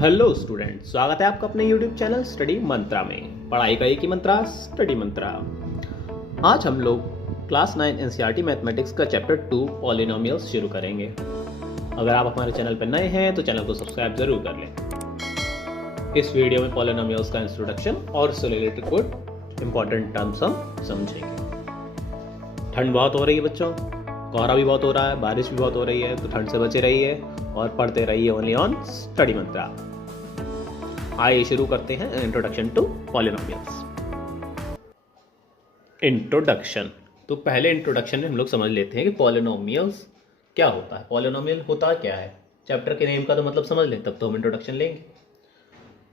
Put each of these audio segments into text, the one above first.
Hello student, स्वागत है आपका अपने यूट्यूब चैनल स्टडी मंत्रा में। पढ़ाई का एक ही मंत्रा, स्टडी मंत्रा। आज हम लोग क्लास 9 एनसीईआरटी मैथमेटिक्स का चैप्टर 2 पॉलिनोमियल्स शुरू करेंगे। अगर आप हमारे चैनल पर नए हैं तो चैनल को सब्सक्राइब जरूर कर लें। इस वीडियो में पॉलिनोमियल्स का इंट्रोडक्शन और उससे रिलेटेड कुछ इंपॉर्टेंट टर्म्स हम समझेंगे। ठंड बहुत हो रही है बच्चों, कोहरा भी बहुत हो रहा है, बारिश भी बहुत हो रही है, तो ठंड से बचे रहिए और पढ़ते रहिए ओनली ऑन स्टडी मंत्रा। आइए शुरू करते हैं इंट्रोडक्शन टू पॉलिनोमियल्स। इंट्रोडक्शन। तो पहले इंट्रोडक्शन में हम लोग समझ लेते हैं कि पॉलिनोमियल्स क्या होता है। पॉलिनोमियल होता क्या है, चैप्टर के नेम का तो मतलब समझ लें, तब तो हम इंट्रोडक्शन लेंगे।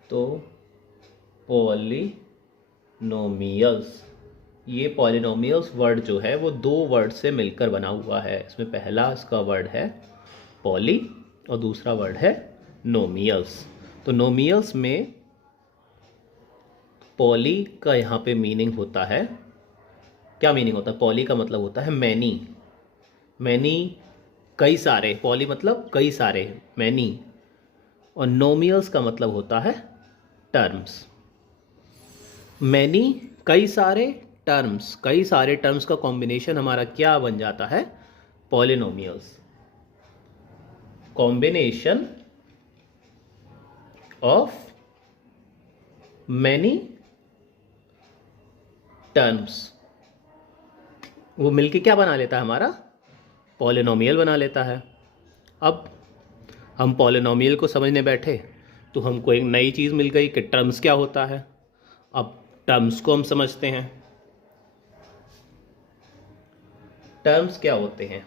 तो पॉलिनोमियल्स, ये पॉलिनोमियल्स वर्ड जो है वो दो वर्ड से मिलकर बना हुआ है। इसमें पहला इसका वर्ड है पॉली और दूसरा वर्ड है नोमियल्स। तो नोमियल्स में पॉली का यहाँ पे मीनिंग होता है, क्या मीनिंग होता है? पॉली का मतलब होता है मैनी। मैनी कई सारे, पॉली मतलब कई सारे, मैनी। और नोमियल्स का मतलब होता है टर्म्स। मैनी कई सारे टर्म्स, कई सारे टर्म्स का कॉम्बिनेशन हमारा क्या बन जाता है? Polynomials. Combination of many terms, वो मिलके क्या बना लेता है? हमारा पॉलिनोमियल बना लेता है। अब हम पॉलिनोमियल को समझने बैठे तो हमको एक नई चीज़ मिल गई कि टर्म्स क्या होता है। अब टर्म्स को हम समझते हैं। टर्म्स क्या होते हैं?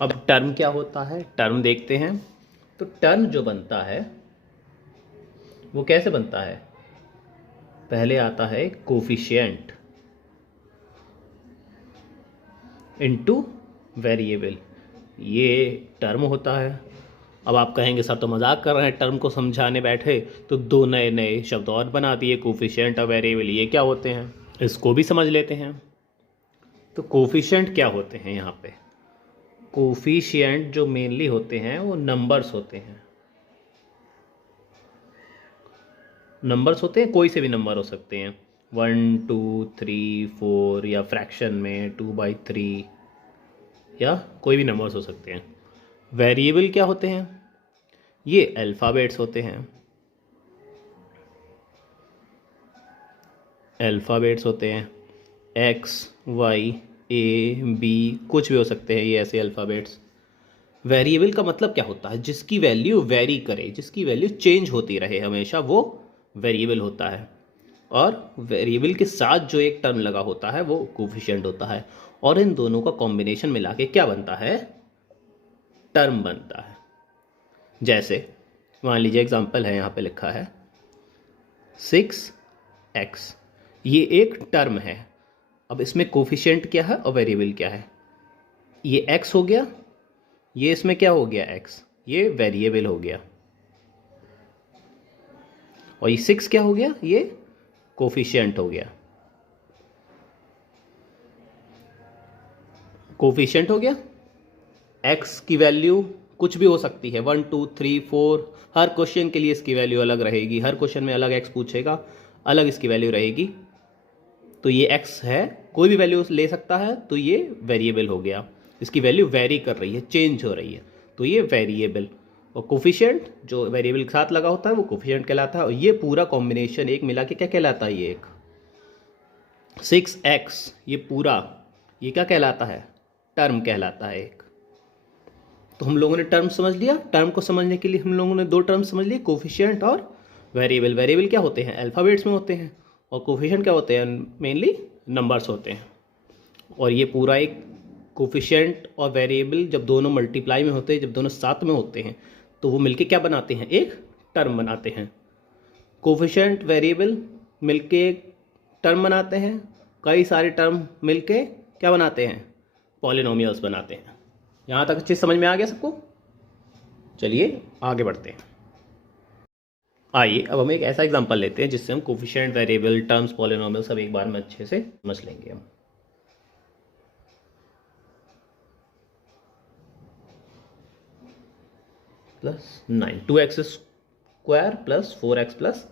अब टर्म क्या होता है, टर्म देखते हैं। तो टर्म जो बनता है वो कैसे बनता है? पहले आता है कोफिशिएंट इनटू वेरिएबल, ये टर्म होता है। अब आप कहेंगे सर तो मजाक कर रहे हैं, टर्म को समझाने बैठे तो दो नए नए शब्द और बना दिए, कोफिशिएंट और वेरिएबल, ये क्या होते हैं? इसको भी समझ लेते हैं। तो कोफिशिएंट क्या होते हैं? यहाँ पे कोफिशिएंट जो मेनली होते हैं वो नंबर्स होते हैं। नंबर्स होते हैं, कोई से भी नंबर हो सकते हैं, 1 2 3 4, या फ्रैक्शन में 2/3, या कोई भी नंबर्स हो सकते हैं। वेरिएबल क्या होते हैं? ये अल्फ़ाबेट्स होते हैं। अल्फ़ाबेट्स होते हैं, X Y A B, कुछ भी हो सकते हैं ये ऐसे अल्फ़ाबेट्स। वेरिएबल का मतलब क्या होता है? जिसकी वैल्यू वेरी करे, जिसकी वैल्यू चेंज होती रहे हमेशा, वो वेरिएबल होता है। और वेरिएबल के साथ जो एक टर्म लगा होता है वो कोफिशिएंट होता है। और इन दोनों का कॉम्बिनेशन मिला के क्या बनता है? टर्म बनता है। जैसे मान लीजिए एग्जांपल है, यहाँ पे लिखा है 6x, ये एक टर्म है। अब इसमें कोफिशिएंट क्या है और वेरिएबल क्या है? ये x हो गया, ये इसमें क्या हो गया? x, ये वेरिएबल हो गया। और ये 6 क्या हो गया? ये कोफिशिएंट हो गया। कोफिशिएंट हो गया। x की वैल्यू कुछ भी हो सकती है, 1 2 3 4, हर क्वेश्चन के लिए इसकी वैल्यू अलग रहेगी। हर क्वेश्चन में अलग x पूछेगा, अलग इसकी वैल्यू रहेगी। तो ये x है, कोई भी वैल्यू ले सकता है, तो ये वेरिएबल हो गया। इसकी वैल्यू वेरी कर रही है, चेंज हो रही है, तो ये वेरिएबल। और कोफिशिएंट जो वेरिएबल के साथ लगा होता है वो कोफिशिएंट कहलाता है। और ये पूरा कॉम्बिनेशन एक मिला के क्या कहलाता है? ये एक 6x, ये पूरा, ये क्या कहलाता है? टर्म कहलाता है एक। तो हम लोगों ने टर्म समझ लिया। टर्म को समझने के लिए हम लोगों ने दो टर्म समझ लिए, कोफिशिएंट और वेरिएबल। वेरिएबल क्या होते हैं? अल्फ़ाबेट्स में होते हैं। और कोफिशिएंट क्या होते हैं? मेनली नंबर्स होते हैं। और ये पूरा एक कोफिशिएंट और वेरिएबल जब दोनों मल्टीप्लाई में होते हैं, जब दोनों साथ में होते हैं, तो वो मिलके क्या बनाते हैं? एक टर्म बनाते हैं। कोफिशिएंट वेरिएबल मिलके एक टर्म बनाते हैं। कई सारे टर्म मिलके क्या बनाते हैं? पॉलिनोमियल्स बनाते हैं। यहाँ तक अच्छे समझ में आ गया सबको? चलिए आगे बढ़ते हैं। आइए अब हम एक ऐसा एग्जांपल लेते हैं जिससे हम कोफिशिएंट, वेरिएबल, टर्म्स, पॉलिनोमियल सब एक बार में अच्छे से समझ लेंगे हम। Plus 9, 2x² plus 4x plus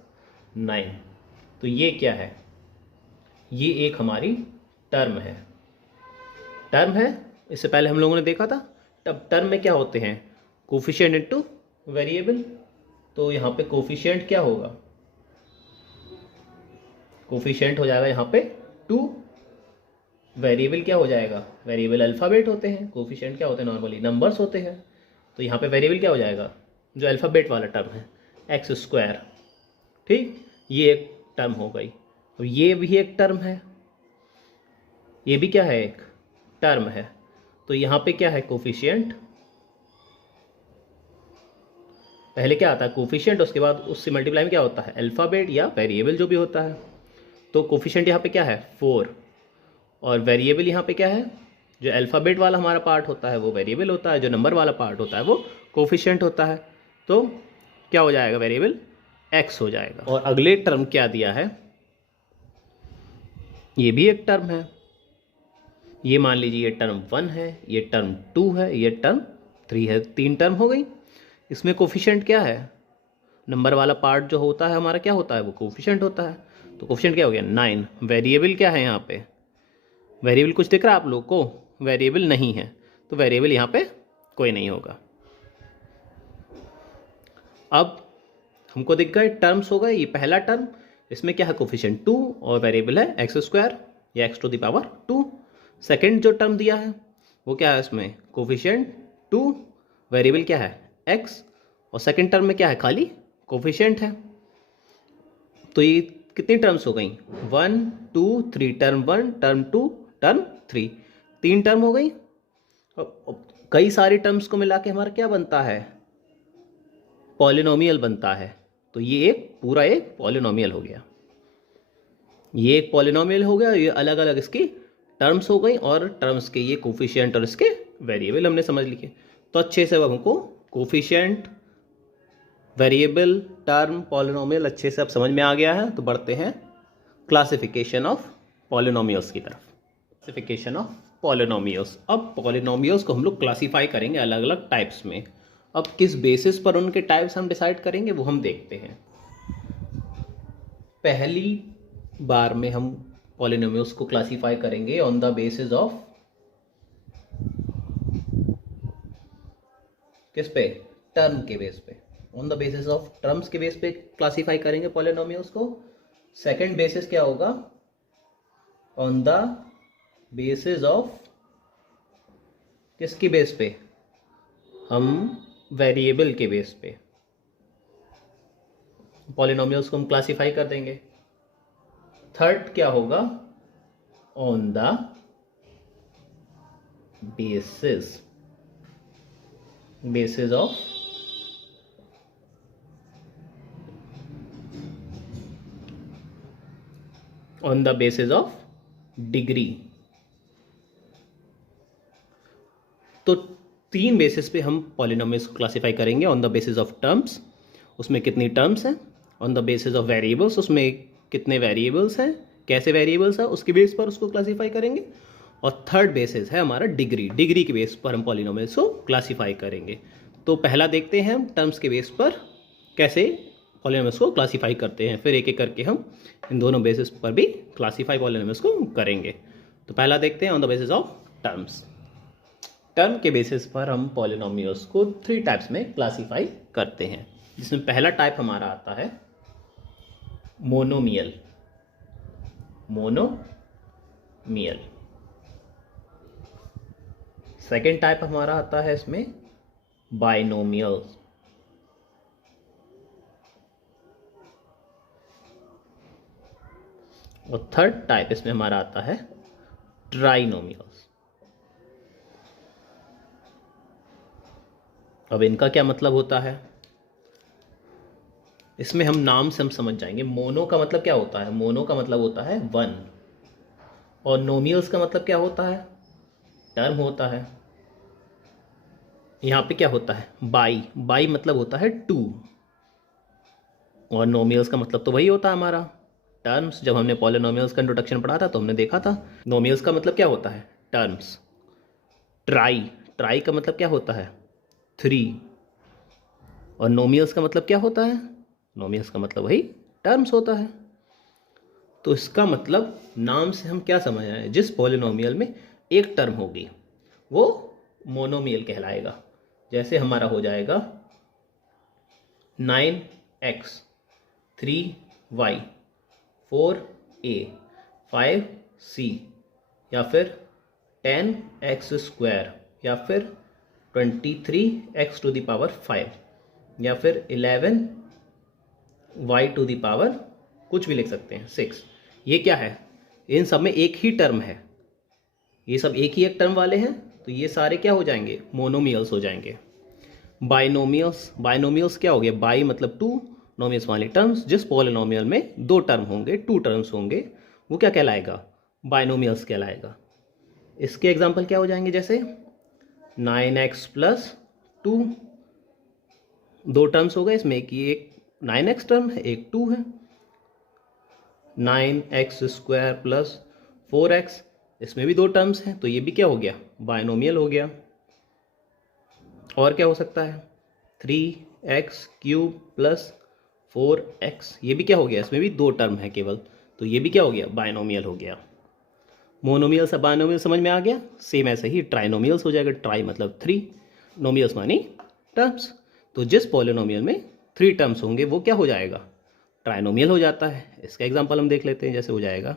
9। तो ये क्या है? ये एक हमारी टर्म है। टर्म है, इससे पहले हम लोगों ने देखा था। तब टर्म में क्या होते हैं? Coefficient into variable. तो यहाँ पे कोफिशिएंट क्या होगा? कोफिशिएंट हो जाएगा यहाँ पे 2। वेरिएबल क्या हो जाएगा? वेरिएबल अल्फ़ाबेट होते हैं, कोफिशिएंट क्या होते हैं? नॉर्मली नंबर्स होते हैं। तो यहाँ पे वेरिएबल क्या हो जाएगा? जो अल्फ़ाबेट वाला टर्म है, x²। ठीक, ये एक टर्म हो गई। तो ये भी एक टर्म है, ये भी क्या है? एक टर्म है। तो यहाँ पे क्या है? कोफिशिएंट। पहले क्या आता है? कोफिशिएंट, उसके बाद उससे मल्टीप्लाई में क्या होता है? अल्फ़ाबेट या वेरिएबल जो भी होता है। तो कोफिशिएंट यहाँ पे क्या है? 4। और वेरिएबल यहाँ पे क्या है? जो अल्फ़ाबेट वाला हमारा पार्ट होता है वो वेरिएबल होता है, जो नंबर वाला पार्ट होता है वो कोफिशिएंट होता है। तो क्या हो जाएगा? वेरिएबल x हो जाएगा। और अगले टर्म क्या दिया है? ये भी एक टर्म है। ये मान लीजिए ये टर्म 1 है, ये टर्म 2 है, ये टर्म 3 है। 3 टर्म हो गई। इसमें कोफिशिएंट क्या है? नंबर वाला पार्ट जो होता है हमारा क्या होता है? वो कोफिशिएंट होता है। तो कोफिशिएंट क्या हो गया? 9। वेरिएबल क्या है यहाँ पे? वेरिएबल कुछ दिख रहा है आप लोग को? वेरिएबल नहीं है, तो वेरिएबल यहाँ पे कोई नहीं होगा। अब हमको दिख गए टर्म्स हो गए। ये पहला टर्म, इसमें क्या है? कोफिशिएंट 2 और वेरिएबल है x² या x⁻²। सेकेंड जो टर्म दिया है वो क्या है? इसमें कोफिशिएंट 2, वेरिएबल क्या है? x। और सेकेंड टर्म में क्या है? खाली कोफिशिएंट है। तो ये कितनी टर्म्स हो गई? 1 2 3। Term 1, term 2, term 3। 3 टर्म हो गई। अब कई सारी टर्म्स को मिला के हमारा क्या बनता है? पॉलिनोमियल बनता है। तो ये एक पूरा एक पॉलिनोमियल हो गया। ये एक पॉलिनोमियल हो गया। ये अलग अलग इसकी टर्म्स हो गई, और टर्म्स के ये कोफिशिएंट और इसके वेरिएबल हमने समझ लिए। तो अच्छे से अब हमको कोफिशिएंट, वेरिएबल, टर्म, पॉलिनोमियल अच्छे से अब समझ में आ गया है। तो बढ़ते हैं क्लासिफिकेशन ऑफ पॉलिनोमियल्स की तरफ। Classification of polynomials. अब पॉलिनोमियल्स को हम लोग क्लासीफाई करेंगे अलग अलग टाइप्स में। अब किस बेसिस पर उनके टाइप्स हम डिसाइड करेंगे वो हम देखते हैं। पहली बार में हम पॉलिनोमियल्स को क्लासीफाई करेंगे ऑन द बेसिस ऑफ किस पे? टर्म के बेस पे। On the basis of terms के बेस पे क्लासीफाई करेंगे पॉलिनोमियल्स को। सेकंड बेसिस क्या होगा? ऑन द बेसिस ऑफ किसकी बेस पे? हम वेरिएबल के बेस पे पॉलिनोमियल्स को हम क्लासीफाई कर देंगे। थर्ड क्या होगा? On the basis of degree. तो 3 बेसिस पे हम पॉलिनोमियल्स को क्लासीफाई करेंगे। On the basis of terms, उसमें कितनी टर्म्स हैं। On the basis of variables, उसमें कितने वेरिएबल्स हैं, कैसे वेरिएबल्स हैं, उसके बेस पर उसको क्लासीफाई करेंगे। और थर्ड बेसिस है हमारा डिग्री। डिग्री के बेस पर हम पॉलिनोमियल्स को क्लासीफाई करेंगे। तो पहला देखते हैं हम टर्म्स के बेस पर कैसे पॉलिनोमियल्स को क्लासीफाई करते हैं, फिर एक एक करके हम इन दोनों बेसिस पर भी क्लासीफाई पॉलिनोमियल्स को करेंगे। तो पहला देखते हैं on the basis of terms. Term के बेसिस पर हम पॉलिनोमियल्स को 3 टाइप्स में क्लासीफाई करते हैं, जिसमें पहला टाइप हमारा आता है मोनोमियल। सेकेंड टाइप हमारा आता है इसमें बाइनोमियल। और थर्ड टाइप इसमें हमारा आता है ट्राइनोमियल्स। अब इनका क्या मतलब होता है, इसमें हम नाम से हम समझ जाएंगे। मोनो का मतलब क्या होता है? मोनो का मतलब होता है 1। और नोमियल्स का मतलब क्या होता है? टर्म होता है। यहाँ पे क्या होता है? बाई मतलब होता है 2। और नोमियल्स का मतलब तो वही होता है हमारा टर्म्स। जब हमने पॉलिनोमियल्स का इंट्रोडक्शन पढ़ा था तो हमने देखा था नोमियल्स का मतलब क्या होता है? टर्म्स। ट्राई का मतलब क्या होता है? 3। और नोमियल्स का मतलब क्या होता है? नोमियल्स का मतलब वही टर्म्स होता है। तो इसका मतलब नाम से हम क्या समझ आए, जिस पॉलिनोमियल में एक टर्म होगी वो मोनोमियल कहलाएगा। जैसे हमारा हो जाएगा 9x 3y 4a 5c, या फिर 10x² या फिर 23x⁵, या फिर 11y⁵ कुछ भी लिख सकते हैं 6। ये क्या है? इन सब में एक ही टर्म है, ये सब एक ही एक टर्म वाले हैं, तो ये सारे क्या हो जाएंगे? मोनोमियल्स हो जाएंगे। बाइनोमियल्स, बाइनोमियल्स क्या हो गया? बाई मतलब टू, नोमियल्स वाले टर्म्स। जिस पॉलिनोमियल में दो टर्म होंगे, टू टर्म्स होंगे, वो क्या कहलाएगा? बाइनोमियल्स कहलाएगा। इसके एग्जांपल क्या हो जाएंगे? जैसे 9x + 2, दो टर्म्स हो गए इसमें, एक 9x टर्म है, एक 2 है। 9x² + 4x, इसमें भी दो टर्म्स हैं, तो ये भी क्या हो गया? बाइनोमियल हो गया। और क्या हो सकता है? 3x³ + 4x, ये भी क्या हो गया? इसमें भी दो टर्म है केवल, तो ये भी क्या हो गया? बाइनोमियल हो गया। मोनोमियल से बाइनोमियल समझ में आ गया। सेम ऐसे ही ट्राइनोमियल्स हो जाएगा। ट्राई मतलब 3, नोमियल्स मानी टर्म्स। तो जिस पॉलिनोमियल में 3 टर्म्स होंगे वो क्या हो जाएगा? ट्राइनोमियल हो जाता है। इसका एग्जांपल हम देख लेते हैं। जैसे हो जाएगा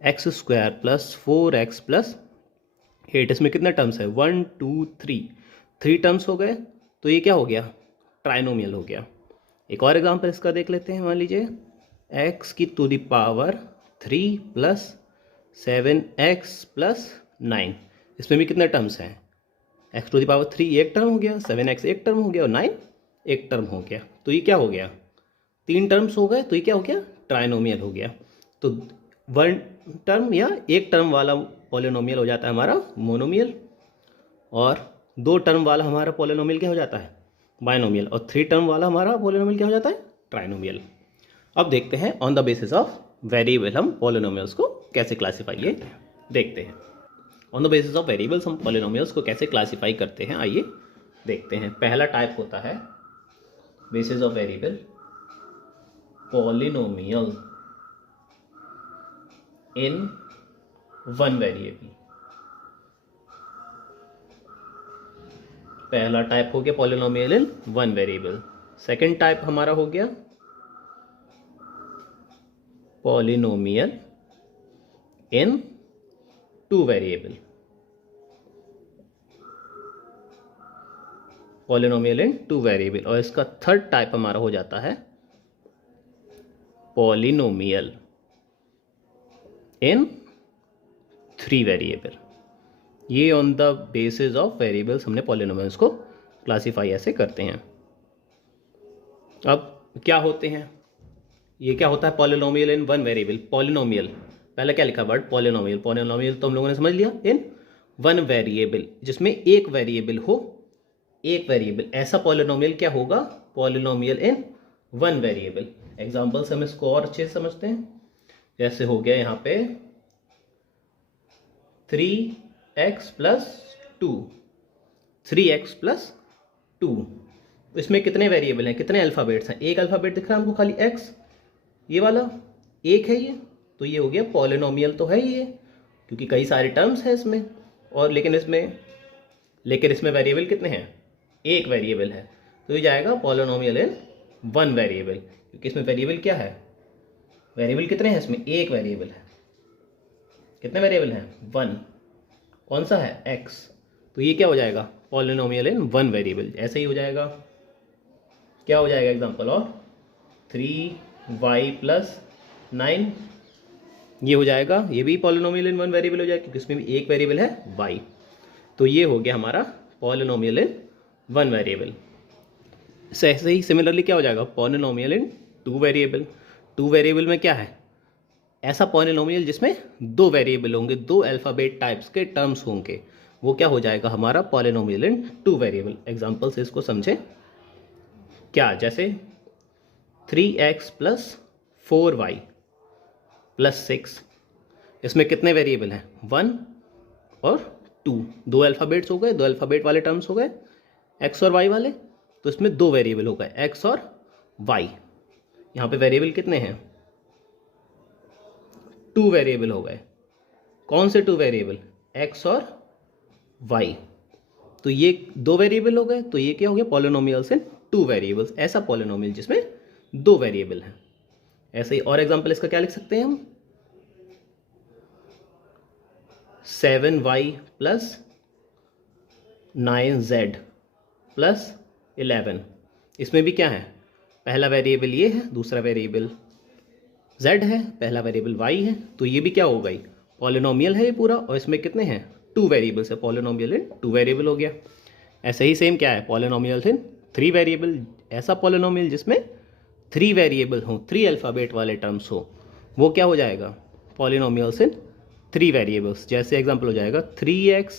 x² + 4x + 8, इसमें कितने टर्म्स है? 1 2 3 टर्म्स हो गए, तो ये क्या हो गया? ट्राइनोमियल हो गया। एक और एग्जांपल इसका देख लेते हैं। मान लीजिए x⁵ + 7x + 9, इसमें भी कितने टर्म्स हैं? x⁵ एक टर्म हो गया, 7x एक टर्म हो गया और 9 एक टर्म हो गया, तो ये क्या हो गया? 3 टर्म्स हो गए, तो ये क्या हो गया? ट्राइनोमियल हो गया। तो 1 टर्म या एक टर्म वाला पॉलिनोमियल हो जाता है हमारा मोनोमियल, और 2 टर्म वाला हमारा पॉलिनोमियल क्या हो जाता है? बाइनोमियल, और 3 टर्म वाला हमारा पॉलिनोमियल क्या हो जाता है? ट्राइनोमियल। अब देखते हैं on the basis of variable हम पॉलिनोमियल्स को कैसे क्लासीफाई, ये देखते हैं। On the basis of variables हम पॉलिनोमियल्स को कैसे क्लासीफाई करते हैं, आइए देखते हैं। पहला टाइप होता है basis of variable polynomial in one variable. पहला टाइप हो गया polynomial in one variable. Second type हमारा हो गया पॉलिनोमियल इन टू वेरिएबल। पॉलिनोमियल इन टू वेरिएबल। और इसका थर्ड टाइप हमारा हो जाता है पॉलिनोमियल इन थ्री वेरिएबल। ये on the basis of variables हमने पॉलिनोमियल्स को क्लासीफाई ऐसे करते हैं। अब क्या होते हैं? ये क्या होता है polynomial in one variable? Polynomial, पहले क्या लिखा वर्ड? पॉलिनोमियल। पॉलिनोमियल तो हम लोगों ने समझ लिया, इन वन वेरिएबल, जिसमें एक वेरिएबल हो, एक वेरिएबल। ऐसा पॉलिनोमियल क्या होगा? Polynomial in one variable. Examples हम इसको और अच्छे से समझते हैं। जैसे हो गया यहाँ पे 3x + 2, 3x + 2, इसमें कितने वेरिएबल हैं, कितने अल्फ़ाबेट्स हैं? एक अल्फ़ाबेट दिख रहा है हमको खाली x, ये वाला एक है ये, तो ये हो गया पॉलिनोमियल तो है ही ये, क्योंकि कई सारे टर्म्स हैं इसमें। और लेकिन इसमें वेरिएबल कितने हैं? एक वेरिएबल है, तो ये जाएगा पॉलिनोमियल इन वन वेरिएबल, क्योंकि इसमें वेरिएबल क्या है? वेरिएबल कितने हैं इसमें? एक वेरिएबल है। कितने वेरिएबल हैं? वन। कौन सा है? x। तो ये क्या हो जाएगा? Polynomial in one variable. ऐसे ही हो जाएगा, क्या हो जाएगा एग्जांपल? और 3y + 9, ये हो जाएगा, ये भी पॉलिनोमियल इन वन वेरिएबल हो जाएगा, क्योंकि इसमें भी एक वेरिएबल है y। तो ये हो गया हमारा पॉलिनोमियल इन वन वेरिएबल। ऐसे ही सिमिलरली क्या हो जाएगा? पॉलिनोमियल इन टू वेरिएबल। टू वेरिएबल में क्या है? ऐसा पॉलिनोमियल जिसमें दो वेरिएबल होंगे, दो अल्फ़ाबेट टाइप्स के टर्म्स होंगे, वो क्या हो जाएगा? हमारा पॉलिनोमियल इन टू वेरिएबल। एग्जांपल से इसको समझें। क्या? जैसे 3x + 4y + 6, इसमें कितने वेरिएबल हैं? 1 और 2, दो अल्फ़ाबेट्स हो गए, दो अल्फ़ाबेट वाले टर्म्स हो गए, x और y वाले। तो इसमें दो वेरिएबल हो गए, एक्स और वाई। यहाँ पे वेरिएबल कितने हैं? टू वेरिएबल हो गए। कौन से टू वेरिएबल? एक्स और वाई। तो ये दो वेरिएबल हो गए, तो ये क्या हो गया? पॉलिनोमियल्स इन टू वेरिएबल्स। ऐसा पॉलिनोमियल जिसमें दो वेरिएबल हैं। ऐसे ही और एग्जांपल इसका क्या लिख सकते हैं हम? 7y plus 9z plus 11। इसमें भी क्या है? पहला वेरिएबल ये है, दूसरा वेरिएबल z है, पहला वेरिएबल y है। तो ये भी क्या हो गई? पॉलिनोमियल है ये पूरा, और इसमें कितने हैं? टू वेरिएबल्स है। पॉलिनोमियल इन टू वेरिएबल हो गया। ऐसे ही सेम क्या है? Polynomial in three variable. ऐसा पॉलिनोमियल जिसमें थ्री वेरिएबल हो, थ्री अल्फ़ाबेट वाले टर्म्स हो, वो क्या हो जाएगा? Polynomials in three variables. जैसे एग्जांपल हो जाएगा 3x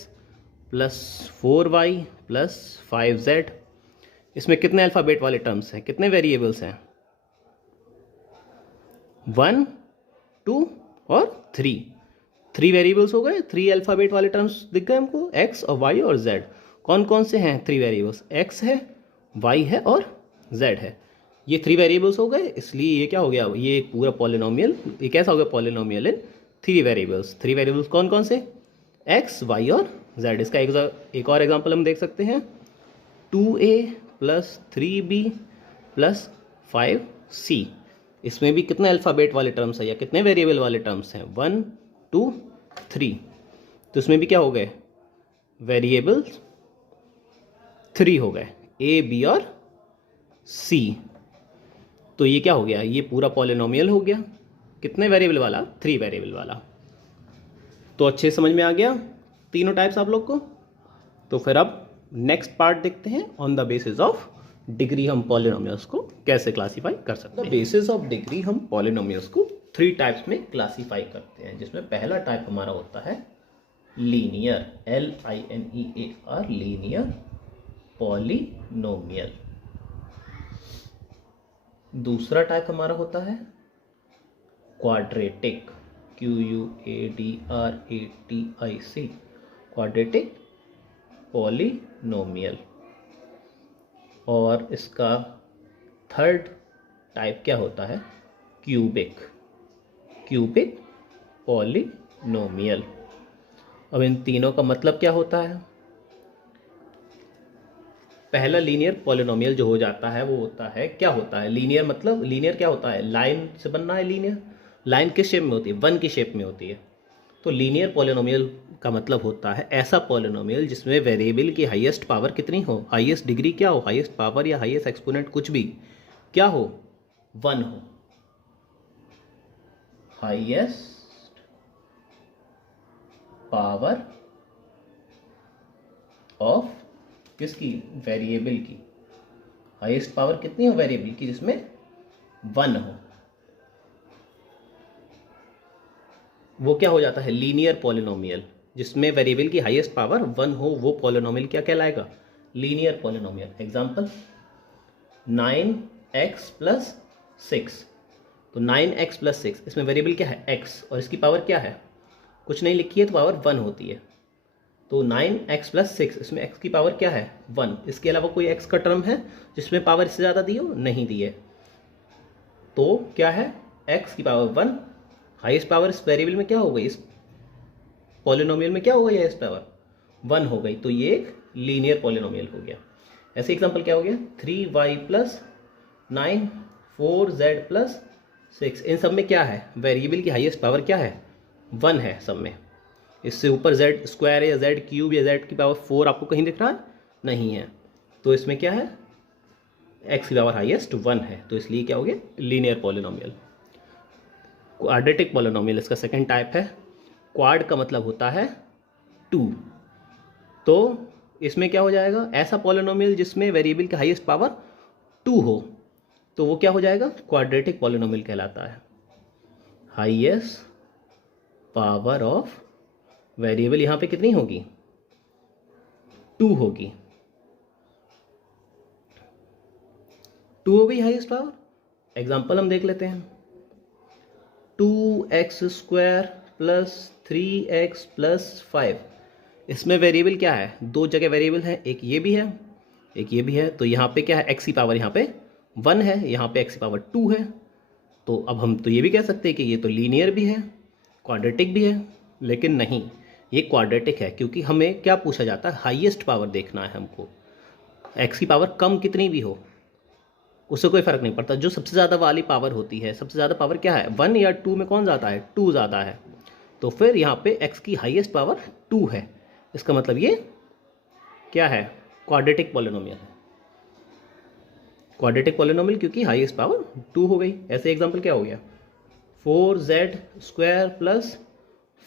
plus 4y plus 5z। इसमें कितने अल्फ़ाबेट वाले टर्म्स हैं? कितने वेरिएबल्स हैं? 1, 2 और 3। थ्री वेरिएबल्स हो गए, थ्री अल्फ़ाबेट वाले टर्म्स दिख गए हमको, x और y और z। कौन कौन से हैं थ्री वेरिएबल्स? x है, y है और z है। ये थ्री वेरिएबल्स हो गए, इसलिए ये क्या हो गया? ये एक पूरा पॉलिनोमियल, ये कैसा हो गया? Polynomial in three variables. Three variables कौन कौन से? x, y और z। इसका एक और एग्जांपल हम देख सकते हैं, 2a plus 3b plus 5c। इसमें भी कितने अल्फ़ाबेट वाले टर्म्स हैं या कितने वेरिएबल वाले टर्म्स हैं? 1, 2, 3। तो इसमें भी क्या हो गए? वेरिएबल्स थ्री हो गए, a, b और c। तो ये क्या हो गया? ये पूरा पॉलिनोमियल हो गया। कितने वेरिएबल वाला? थ्री वेरिएबल वाला। तो अच्छे समझ में आ गया तीनों टाइप्स आप लोग को। तो फिर अब नेक्स्ट पार्ट देखते हैं, on the basis of degree हम पॉलिनोमियल्स को कैसे क्लासीफाई कर सकते हैं। बेसिस ऑफ डिग्री हम पॉलिनोमियल्स को थ्री टाइप्स में क्लासीफाई करते हैं, जिसमें पहला टाइप हमारा होता है लीनियर, LINEAR, लीनियर पॉलिनोमियल। दूसरा टाइप हमारा होता है क्वाड्रेटिक, QUADRATIC, क्वाड्रेटिक पॉलिनोमियल। और इसका थर्ड टाइप क्या होता है? Cubic, cubic polynomial. अब इन तीनों का मतलब क्या होता है? पहला लीनियर पॉलिनोमियल जो हो जाता है वो होता है, क्या होता है? लीनियर मतलब, लीनियर क्या होता है? लाइन से बनना है लीनियर। लाइन किस शेप में होती है? वन की शेप में होती है। तो लीनियर पॉलिनोमियल का मतलब होता है ऐसा पॉलिनोमियल जिसमें वेरिएबल की हाईएस्ट पावर कितनी हो? हाईएस्ट डिग्री क्या हो? हाईएस्ट पावर या हाईएस्ट एक्सपोनेंट कुछ भी क्या हो? 1 हो। हाईएस्ट पावर ऑफ किसकी? वेरिएबल की। हाईएस्ट पावर कितनी हो वेरिएबल की? जिसमें 1 हो, वो क्या हो जाता है? Linear polynomial. जिसमें वेरिएबल की हाईएस्ट पावर 1 हो, वो पॉलिनोमियल क्या कहलाएगा? Linear polynomial. Example 9x plus 6। तो 9x प्लस 6, इसमें वेरिएबल क्या है? x, और इसकी पावर क्या है? कुछ नहीं लिखी है तो पावर 1 होती है। तो 9x प्लस 6, इसमें x की पावर क्या है? 1। इसके अलावा कोई x का टर्म है जिसमें पावर इससे ज़्यादा दी हो? नहीं दी है। तो क्या है? x की पावर 1। हाईएस्ट पावर इस वेरिएबल में क्या हो गई? इस पॉलिनोमियल में क्या हो गई? हाईएस्ट पावर 1 हो गई। तो ये एक लीनियर पॉलिनोमियल हो गया। ऐसे एग्जांपल क्या हो गया? 3y plus 9, 4z plus 6। इन सब में क्या है? वेरिएबल की हाईएस्ट पावर क्या है? 1 है सब में। इससे ऊपर z स्क्वायर या z क्यूब या z की पावर 4 आपको कहीं दिख रहा है? नहीं है। तो इसमें क्या है? x की पावर हाईएस्ट 1 है। तो इसलिए क्या हो गया? Linear polynomial. क्वाड्रेटिक पॉलिनोमियल इसका सेकंड टाइप है। क्वाड का मतलब होता है 2। तो इसमें क्या हो जाएगा? ऐसा पॉलिनोमियल जिसमें वेरिएबल की हाईएस्ट पावर 2 हो, तो वो क्या हो जाएगा? क्वाड्रेटिक पॉलिनोमियल कहलाता है। हाईएस्ट पावर ऑफ वेरिएबल यहाँ पे कितनी होगी? 2 होगी। 2 हो गई हाईएस्ट पावर। एग्जाम्पल हम देख लेते हैं, 2x square plus 3x plus 5। इसमें वेरिएबल क्या है? दो जगह वेरिएबल है, एक ये भी है एक ये भी है। तो यहाँ पे क्या है, एक्स की पावर यहाँ पे 1 है, यहाँ पे एक्स की पावर 2 है। तो अब हम तो ये भी कह सकते हैं कि ये तो लीनियर भी है, क्वाड्रेटिक भी है, लेकिन नहीं, ये क्वाड्रेटिक है क्योंकि हमें क्या पूछा जाता है, हाईएस्ट पावर देखना है हमको। एक्स की पावर कम कितनी भी हो उससे कोई फ़र्क नहीं पड़ता, जो सबसे ज़्यादा वाली पावर होती है, सबसे ज़्यादा पावर क्या है, 1 या 2 में कौन ज़्यादा है, 2 ज़्यादा है। तो फिर यहाँ पे x की हाईएस्ट पावर 2 है, इसका मतलब ये क्या है, क्वाड्रेटिक पॉलिनोमियल है। क्वाड्रेटिक पॉलिनोमियल क्योंकि हाईएस्ट पावर 2 हो गई। ऐसे एग्जांपल क्या हो गया, 4z² प्लस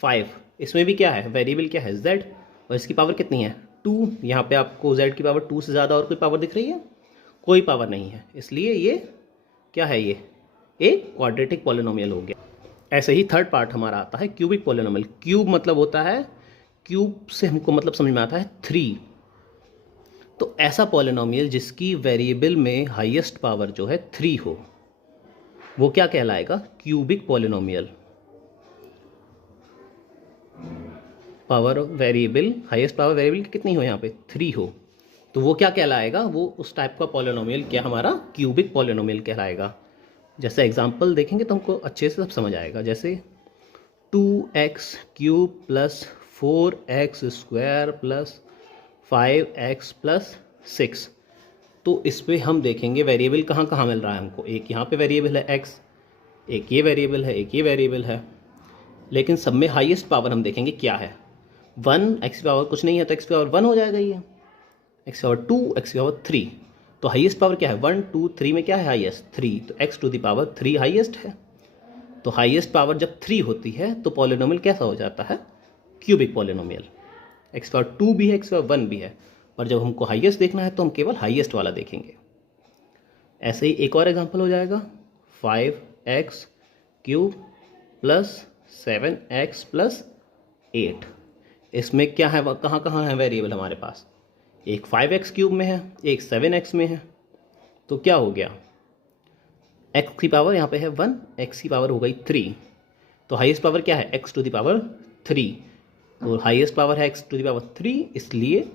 5, इसमें भी क्या है, वेरिएबल क्या है, z, और इसकी पावर कितनी है, 2। यहाँ पे आपको z की पावर 2 से ज़्यादा और कोई पावर दिख रही है, कोई पावर नहीं है, इसलिए ये क्या है, ये एक क्वाड्रेटिक पॉलिनोमियल हो गया। ऐसे ही थर्ड पार्ट हमारा आता है क्यूबिक पॉलिनोमियल। क्यूब मतलब होता है, क्यूब से हमको मतलब समझ में आता है 3। तो ऐसा पॉलिनोमियल जिसकी वेरिएबल में हाईएस्ट पावर जो है 3 हो, वो क्या कहलाएगा, cubic polynomial. Power variable, highest power variable कितनी हो, यहाँ पे 3 हो, तो वो क्या कहलाएगा, वो उस टाइप का पॉलिनोमियल क्या हमारा क्यूबिक पॉलिनोमियल कहलाएगा। जैसे एग्जांपल देखेंगे तो हमको अच्छे से सब समझ आएगा। जैसे 2x³ plus 4x² plus 5x plus 6। तो इस पर हम देखेंगे वेरिएबल कहाँ कहाँ मिल रहा है हमको, एक यहाँ पे वेरिएबल है x, एक ये वेरिएबल है, एक ये वेरिएबल है, लेकिन सब में हाईएस्ट पावर हम देखेंगे क्या है, 1, x की पावर कुछ नहीं है तो x की पावर 1 हो जाएगा, ये x की पावर 2, x की पावर 3। तो हाईएस्ट पावर क्या है, 1, 2, 3 में क्या है हाईएस्ट, 3, तो x to the power 3 highest है। तो हाईएस्ट पावर जब 3 होती है तो पॉलिनोमियल कैसा हो जाता है, क्यूबिक पॉलिनोमियल। x पावर 2 भी है, x पावर 1 भी है, पर जब हमको हाईएस्ट देखना है तो हम केवल हाईएस्ट वाला देखेंगे। ऐसे ही एक और एग्जांपल हो जाएगा, 5x³ प्लस 7x प्लस 8। इसमें क्या है, कहाँ कहाँ है वेरिएबल हमारे पास, एक 5x³ में है, एक 7x में है। तो क्या हो गया, x की पावर यहाँ पे है 1, x की पावर हो गई 3, तो हाईएस्ट पावर क्या है, x टू द पावर 3। तो हाईएस्ट पावर है x टू द पावर 3, इसलिए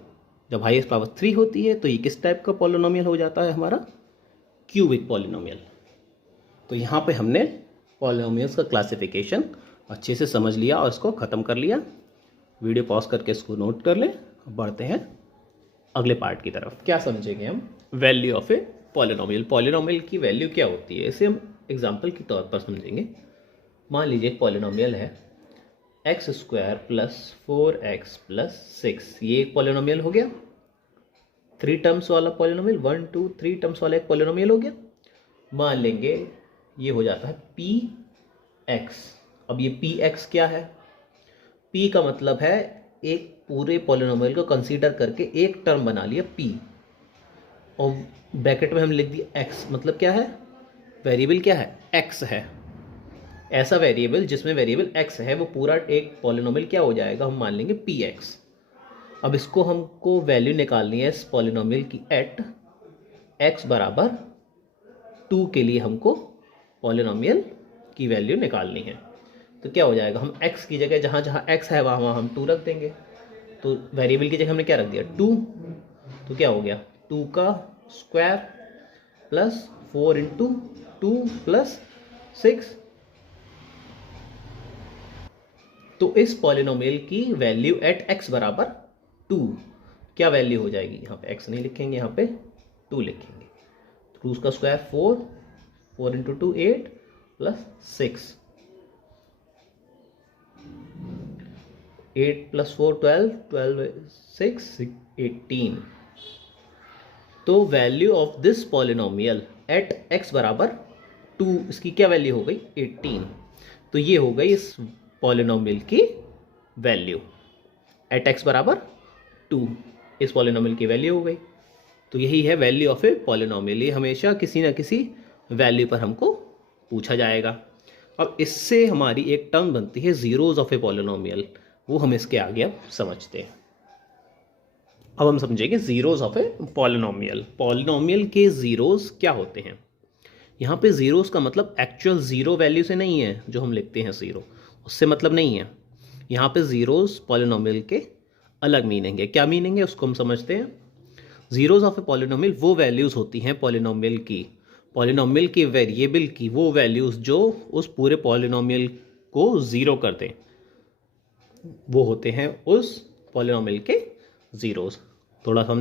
जब हाईएस्ट पावर 3 होती है तो ये किस टाइप का पॉलिनोमियल हो जाता है, हमारा क्यूबिक पॉलिनोमियल। तो यहाँ पे हमने पॉलिनोमियल्स का क्लासिफिकेशन अच्छे से समझ लिया और इसको ख़त्म कर लिया। वीडियो पॉज करके इसको नोट कर लें, बढ़ते हैं अगले पार्ट की तरफ। क्या समझेंगे हम, value of a polynomial. Polynomial की वैल्यू क्या होती है, इसे हम एग्जांपल के तौर पर समझेंगे। मान लीजिए एक पॉलिनोमियल है x² प्लस 4x प्लस 6, ये एक पॉलिनोमियल हो गया, 3 टर्म्स वाला पॉलिनोमियल, 1, 2, 3 टर्म्स वाला एक पॉलिनोमियल हो गया। मान लेंगे ये हो जाता है px। अब ये px क्या है, p का मतलब है एक पूरे पॉलिनोमियल को कंसीडर करके एक टर्म बना लिया p, और ब्रैकेट में हम लिख दिया x, मतलब क्या है, वेरिएबल क्या है, x है। ऐसा वेरिएबल जिसमें वेरिएबल x है वो पूरा एक पॉलिनोमियल क्या हो जाएगा, हम मान लेंगे px। अब इसको हमको वैल्यू निकालनी है इस पॉलिनोमियल की एट x बराबर 2 के लिए हमको पॉलिनोमियल की वैल्यू निकालनी है। तो क्या हो जाएगा, हम x की जगह जहाँ जहाँ x है वहाँ वहाँ हम 2 रख देंगे। तो वेरिएबल की जगह हमने क्या रख दिया, 2। तो क्या हो गया, 2 का स्क्वायर प्लस 4 इंटू 2 प्लस 6। तो इस पॉलिनोमियल की वैल्यू एट x बराबर 2 क्या वैल्यू हो जाएगी, यहाँ पे x नहीं लिखेंगे, यहाँ पे 2 लिखेंगे। 2 का स्क्वायर 4, 4 इंटू 2 8 प्लस 6, 8 प्लस 4 12, 12 6 18। तो value of this polynomial at x बराबर 2, इसकी क्या वैल्यू हो गई, 18। तो ये हो गई इस पॉलिनोमियल की वैल्यू एट x बराबर 2, इस पॉलिनोमियल की वैल्यू हो गई। तो यही है वैल्यू ऑफ ए पॉलिनोमियल। ये हमेशा किसी ना किसी वैल्यू पर हमको पूछा जाएगा। अब इससे हमारी एक टर्म बनती है जीरोज ऑफ ए पॉलिनोमियल, वो हम इसके आगे अब समझते हैं। अब हम समझेंगे zeros of a polynomial. Polynomial के जीरोज क्या होते हैं। यहाँ पे जीरोज का मतलब एक्चुअल जीरो वैल्यू से नहीं है, जो हम लिखते हैं जीरो, उससे मतलब नहीं है। यहाँ पे जीरोज पॉलिनोमियल के अलग मीनिंग है। क्या मीनिंग है उसको हम समझते हैं। ज़ीरोज़ ऑफ ए पॉलिनोमियल वो वैल्यूज़ होती हैं पॉलिनोमियल की वेरिएबल की वो वैल्यूज़ जो उस पूरे पॉलिनोमियल को ज़ीरो कर दें, वो होते हैं उस पॉलिनोमियल के ज़ीरोज़। थोड़ा सा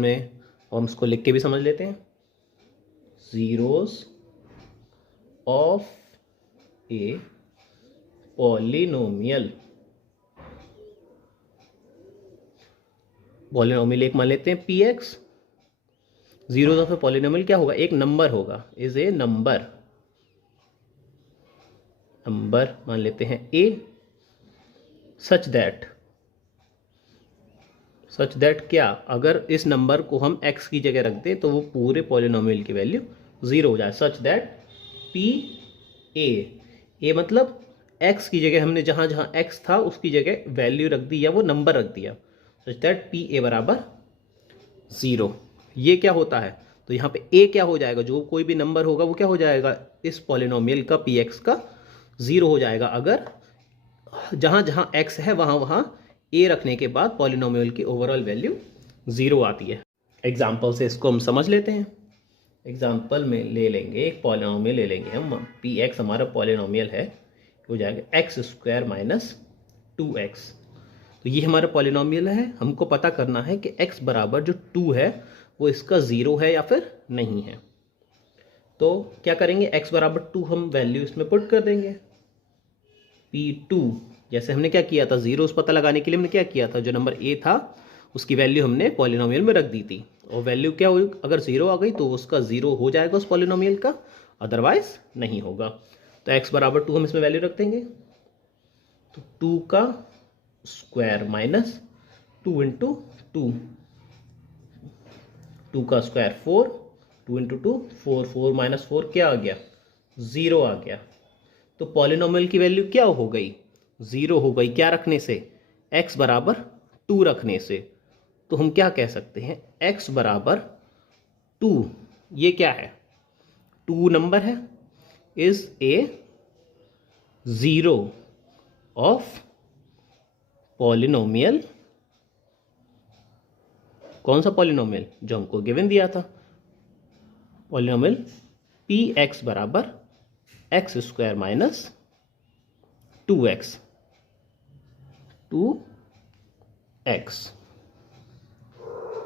हम इसको लिख के भी समझ लेते हैं। ज़ीरोज़ ऑफ ए पॉलिनोमियल एक मान लेते हैं P x. Zeros of a polynomial क्या होगा, एक नंबर होगा, इज ए नंबर मान लेते हैं ए, सच दैट क्या, अगर इस नंबर को हम x की जगह रख दें तो वो पूरे पॉलिनोमियल की वैल्यू ज़ीरो हो जाए। सच दैट पी ए मतलब x की जगह हमने जहाँ जहाँ x था उसकी जगह वैल्यू रख दी या वो नंबर रख दिया, सच दैट पी ए बराबर ज़ीरो। ये क्या होता है, तो यहाँ पे a क्या हो जाएगा, जो कोई भी नंबर होगा वो क्या हो जाएगा, इस पॉलिनोमियल का पी एक्स का ज़ीरो हो जाएगा अगर जहाँ जहाँ x है वहाँ वहाँ a रखने के बाद पॉलिनोमियल की ओवरऑल वैल्यू ज़ीरो आती है। एग्जाम्पल से इसको हम समझ लेते हैं। एग्जाम्पल में ले लेंगे, एक पॉलिनोमियल ले लेंगे हम, पी एक्स हमारा पॉलिनोमियल है, हो जाएगा एक्स स्क्वायर माइनस 2x। तो ये हमारा पॉलिनोमियल है, हमको पता करना है कि x बराबर जो 2 है वो इसका ज़ीरो है या फिर नहीं है। तो क्या करेंगे, x बराबर 2 हम वैल्यू इसमें पुट कर देंगे। P2 जैसे हमने क्या किया था, ज़ीरोस पता लगाने के लिए हमने क्या किया था, जो नंबर a था उसकी वैल्यू हमने पॉलिनोमियल में रख दी थी, और वैल्यू क्या हुई, अगर ज़ीरो आ गई तो उसका ज़ीरो हो जाएगा उस पॉलिनोमियल का, अदरवाइज नहीं होगा। तो x बराबर 2 हम इसमें वैल्यू रख देंगे, तो 2 का स्क्वायर माइनस 2 इंटू 2 का स्क्वायर 4, 2 इंटू 2 4, 4 माइनस 4 क्या आ गया, ज़ीरो आ गया। तो पॉलिनोमियल की वैल्यू क्या हो गई, ज़ीरो हो गई, क्या रखने से, x बराबर 2 रखने से। तो हम क्या कह सकते हैं, x बराबर 2, ये क्या है, 2 नंबर है, is a zero of polynomial, कौन सा पॉलिनोमियल, जो हमको गिवन दिया था, पॉलिनोमियल पी एक्स बराबर एक्स स्क्वायर माइनस 2x,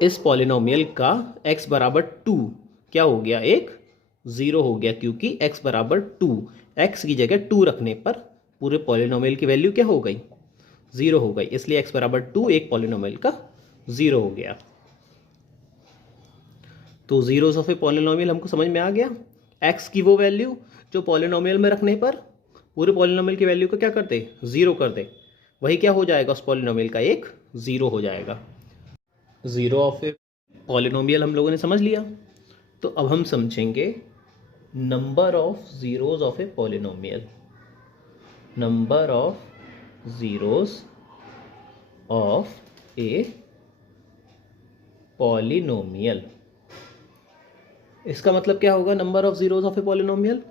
इस पॉलिनोमियल का x बराबर 2 क्या हो गया, एक ज़ीरो हो गया, क्योंकि x बराबर 2, x की जगह 2 रखने पर पूरे पॉलिनोमियल की वैल्यू क्या हो गई, ज़ीरो हो गई, इसलिए x बराबर 2 एक पॉलिनोमियल का ज़ीरो हो गया। तो ज़ीरोज़ ऑफ ए पॉलिनोमियल हमको समझ में आ गया। x की वो वैल्यू जो पॉलिनोमियल में रखने पर पूरे पॉलिनोमियल की वैल्यू को क्या कर दे, ज़ीरो कर दे, वही क्या हो जाएगा, उस पॉलिनोमियल का एक ज़ीरो हो जाएगा। ज़ीरो ऑफ ए पॉलिनोमियल हम लोगों ने समझ लिया। तो अब हम समझेंगे number of zeros of a polynomial. Number of zeros of a polynomial, इसका मतलब क्या होगा, number of zeros of a polynomial,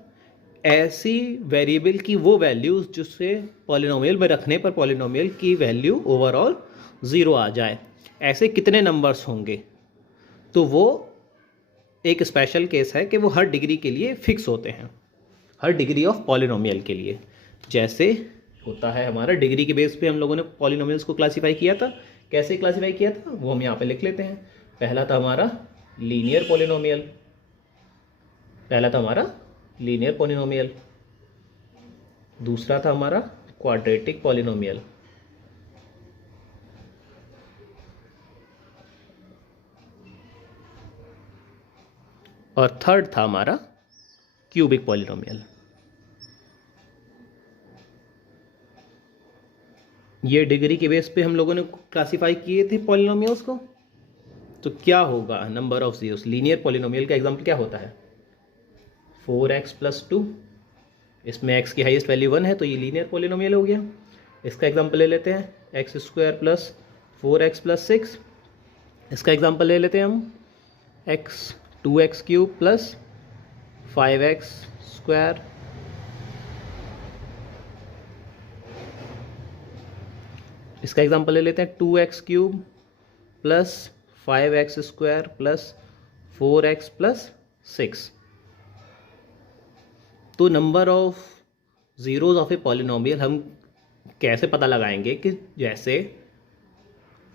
ऐसी वेरिएबल की वो वैल्यूज़ जिससे पॉलिनोमियल में रखने पर पॉलिनोमियल की वैल्यू ओवरऑल ज़ीरो आ जाए। ऐसे कितने नंबर्स होंगे, तो वो एक स्पेशल केस है कि वो हर डिग्री के लिए फिक्स होते हैं, हर डिग्री ऑफ पॉलिनोमियल के लिए। जैसे होता है हमारा डिग्री के बेस पे हम लोगों ने पॉलिनोमियल्स को क्लासीफाई किया था, कैसे क्लासीफाई किया था वो हम यहाँ पे लिख लेते हैं। पहला था हमारा लीनियर पॉलिनोमियल, दूसरा था हमारा क्वाड्रेटिक पॉलिनोमियल, और थर्ड था हमारा क्यूबिक पॉलिनोमियल। ये डिग्री के बेस पे हम लोगों ने क्लासीफाई किए थे पॉलिनोमियल्स को। तो क्या होगा number of zeros, linear polynomial का एग्जाम्पल क्या होता है, 4x प्लस 2, इसमें x की हाईएस्ट वैल्यू 1 है तो ये लीनियर पॉलिनोमियल हो गया। इसका एग्जाम्पल ले लेते हैं x square plus 4x plus 6, इसका एग्जाम्पल ले लेते हैं हम x 2x cube plus 5x square, इसका एग्जाम्पल ले लेते हैं 2x cube plus 5x square plus 4x plus 6। तो number of zeros of a polynomial हम कैसे पता लगाएंगे कि जैसे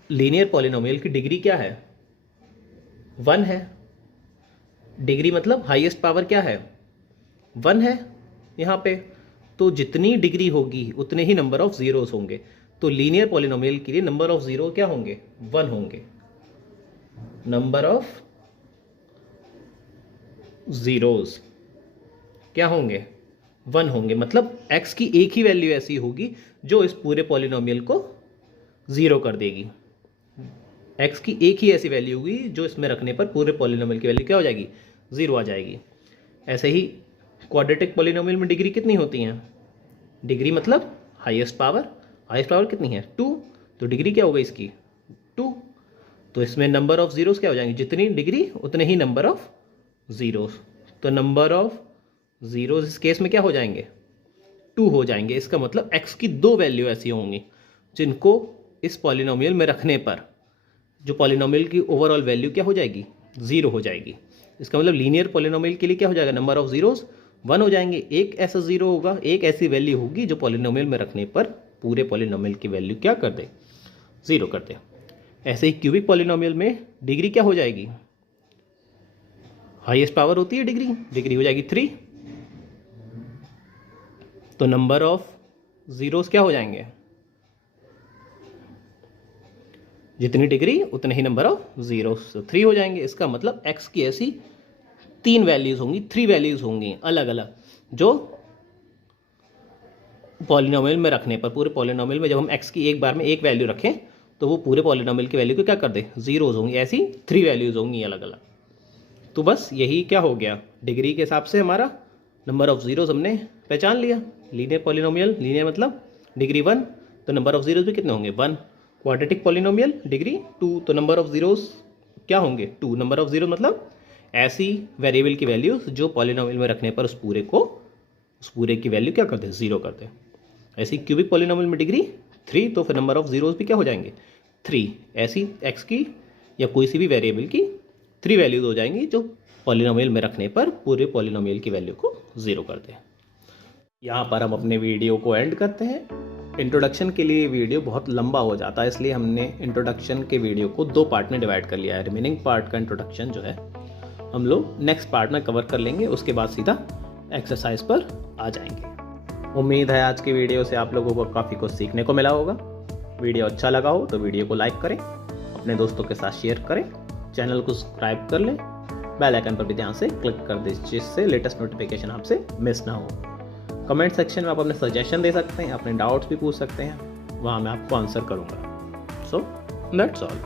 लीनियर पॉलिनोमियल की डिग्री क्या है, 1 है। डिग्री मतलब हाईएस्ट पावर क्या है, 1 है यहाँ पे। तो जितनी डिग्री होगी उतने ही नंबर ऑफ ज़ीरोज़ होंगे। तो लीनियर पॉलिनोमियल के लिए नंबर ऑफ ज़ीरो क्या होंगे, 1 होंगे। नंबर ऑफ ज़ीरोज़ क्या होंगे, 1 होंगे। मतलब x की एक ही वैल्यू ऐसी होगी जो इस पूरे पॉलिनोमियल को 0 कर देगी। x की एक ही ऐसी वैल्यू होगी जो इसमें रखने पर पूरे पॉलिनोमियल की वैल्यू क्या हो जाएगी, 0 आ जाएगी। ऐसे ही क्वाड्रेटिक पॉलिनोमियल में डिग्री कितनी होती हैं, डिग्री मतलब हाईएस्ट पावर। हाईएस्ट पावर कितनी है, 2। तो डिग्री क्या होगा इसकी, 2। तो इसमें नंबर ऑफ ज़ीरोज़ क्या हो जाएंगे, जितनी डिग्री उतने ही नंबर ऑफ ज़ीरोज़। तो नंबर ऑफ ज़ीरोज़ इस केस में क्या हो जाएंगे, 2 हो जाएंगे। इसका मतलब x की दो वैल्यू ऐसी होंगी जिनको इस पॉलिनोमियल में रखने पर जो पॉलिनोमियल की ओवरऑल वैल्यू क्या हो जाएगी, 0 हो जाएगी। इसका मतलब लीनियर पॉलिनोमियल के लिए क्या हो जाएगा, नंबर ऑफ ज़ीरोज़ 1 हो जाएंगे। एक ऐसा ज़ीरो होगा, एक ऐसी वैल्यू होगी जो पॉलिनोमियल में रखने पर पूरे पॉलिनोमियल की वैल्यू क्या कर दे, 0 कर दे। ऐसे ही क्यूबिक पॉलिनोमियल में डिग्री क्या हो जाएगी, हाईएस्ट पावर होती है डिग्री, डिग्री हो जाएगी 3। तो नंबर ऑफ ज़ीरोज़ क्या हो जाएंगे, जितनी डिग्री उतने ही नंबर ऑफ ज़ीरोज़, 3 हो जाएंगे। इसका मतलब x की ऐसी 3 वैल्यूज़ होंगी, 3 वैल्यूज़ होंगी अलग अलग, जो पॉलिनोमियल में रखने पर, पूरे पॉलिनोमियल में जब हम x की एक बार में एक वैल्यू रखें तो वो पूरे पॉलिनोमियल की वैल्यू को क्या कर दे, ज़ीरोज़ होंगी। ऐसी 3 वैल्यूज़ होंगी अलग अलग। तो बस यही क्या हो गया, डिग्री के हिसाब से हमारा नंबर ऑफ ज़ीरोज़ हमने पहचान लिया। लीनियर पॉलिनोमियल, लीनियर मतलब डिग्री 1, तो नंबर ऑफ ज़ीरोज़ भी कितने होंगे, 1। क्वाड्रेटिक पॉलिनोमियल डिग्री 2, तो नंबर ऑफ ज़ीरोज़ क्या होंगे, 2। नंबर ऑफ ज़ीरो मतलब ऐसी वेरिएबल की वैल्यूज जो पॉलिनोमियल में रखने पर उस पूरे की वैल्यू क्या कर दे, 0 कर दे। ऐसी क्यूबिक पॉलिनोमियल में डिग्री 3, तो फिर नंबर ऑफ ज़ीरोज़ भी क्या हो जाएंगे, 3। ऐसी x की या कोई सी भी वेरिएबल की 3 वैल्यूज हो जाएंगी जो पॉलिनोमियल में रखने पर पूरे पॉलिनोमियल की वैल्यू को 0 कर दे। यहाँ पर हम अपने वीडियो को एंड करते हैं। इंट्रोडक्शन के लिए वीडियो बहुत लंबा हो जाता है, इसलिए हमने इंट्रोडक्शन के वीडियो को 2 पार्ट में डिवाइड कर लिया है। रिमेनिंग पार्ट का इंट्रोडक्शन जो है हम लोग नेक्स्ट पार्ट में कवर कर लेंगे, उसके बाद सीधा एक्सरसाइज पर आ जाएंगे। उम्मीद है आज की वीडियो से आप लोगों को काफ़ी कुछ सीखने को मिला होगा। वीडियो अच्छा लगा हो तो वीडियो को लाइक करें, अपने दोस्तों के साथ शेयर करें, चैनल को सब्सक्राइब कर लें, बेल आइकन पर भी ध्यान से क्लिक कर दें जिससे लेटेस्ट नोटिफिकेशन आपसे मिस ना हो। कमेंट सेक्शन में आप अपने सजेशन दे सकते हैं, अपने डाउट्स भी पूछ सकते हैं, वहाँ मैं आपको आंसर करूँगा। So that's all.